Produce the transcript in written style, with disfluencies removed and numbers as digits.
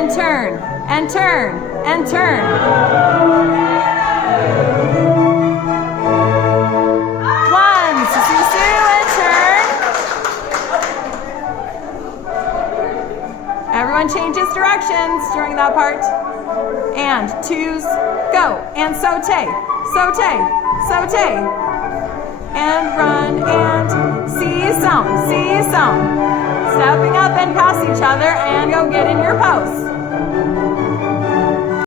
and turn, and turn, and turn. One, susu, and turn. Everyone changes directions during that part. And twos, go. And saute, saute, saute. And run and see some. Stepping up and past each other and go get in your pose.